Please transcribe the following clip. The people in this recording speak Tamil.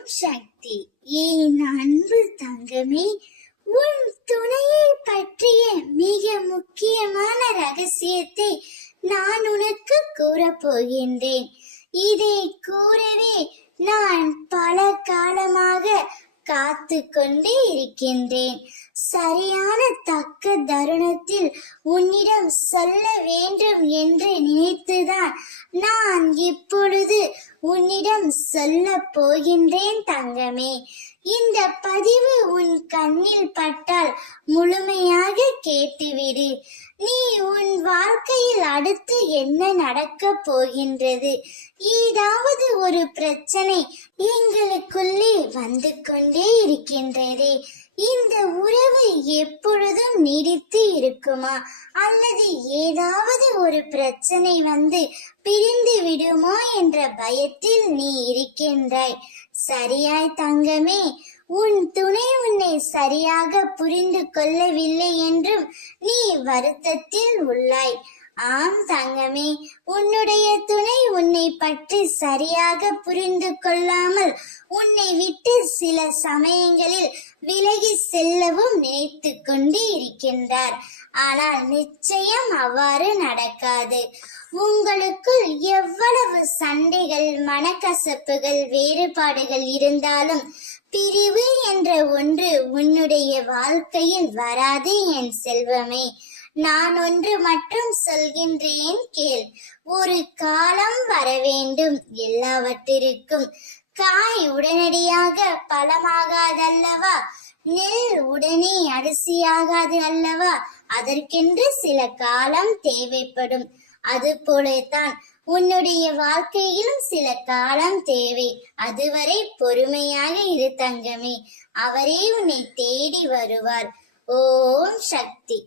ஓம் சக்தி. என் அன்பு தங்கமே, உன் துணையை பற்றிய மிக முக்கியமான ரகசியத்தை நான் உனக்கு கூறப்போகின்றேன். இதை கூறவே நான் பல காலமாக காத்து கொண்டே இருக்கின்றேன். சரியான தக்க தருணத்தில் உன்னிடம் சொல்ல வேண்டும் என்று நினைத்துதான் நான் இப்பொழுது உன்னிடம் சொல்ல போகின்றேன் தங்கமே. இந்த பதிவு உன் கண்ணில் பட்டால் முழுமையாக கேட்டுவிடு. நீ உன் வாழ்க்கையில் அடுத்து என்ன நடக்க போகின்றது, ஏதாவது ஒரு பிரச்சனை எங்களுக்குள்ளே வந்து கொண்டே இருக்கின்றதே, இந்த உறவு எப்பொழுதும் நீடித்து இருக்குமா, அல்லது ஏதாவது ஒரு பிரச்சனை வந்து பிரிந்து விடுமா என்ற பயத்தில் நீ இருக்கின்றாய். சரியாய் தங்கமே, உன் துணை உன்னை சரியாக புரிந்து கொள்ளவில்லை என்றும் நீ வருத்தத்தில் உள்ளாய். ஆம் தங்கமே, உன்னுடைய துணை உன்னை பற்றி சரியாக புரிந்து கொள்ளாமல் உன்னை விட்டு சில சமயங்களில் விலகி செல்லவும் நினைத்து கொண்டு இருக்கின்றார். ஆனால் நிச்சயம் அவ்வாறு நடக்காது. உங்களுக்குள் எவ்வளவு சண்டைகள், மனக்கசப்புகள், வேறுபாடுகள் இருந்தாலும் பிரிவு என்ற ஒன்று உன்னுடைய வாழ்க்கையில் வராது என் செல்வமே. நான் ஒன்று மட்டும் சொல்கின்றேன் கேள். ஒரு காலம் வர வேண்டும் எல்லாவற்றிற்கும். காய் உடனடியாக பழமாகாதல்லவா, நெல் உடனே அரிசியாகாது அல்லவா, அதற்கென்று சில காலம் தேவைப்படும். அது போலத்தான் உன்னுடைய வாழ்க்கையிலும் சில காலம் தேவை. அதுவரை பொறுமையாக இரு தங்கமே. அவரே உன்னை தேடி வருவார். ஓம் சக்தி.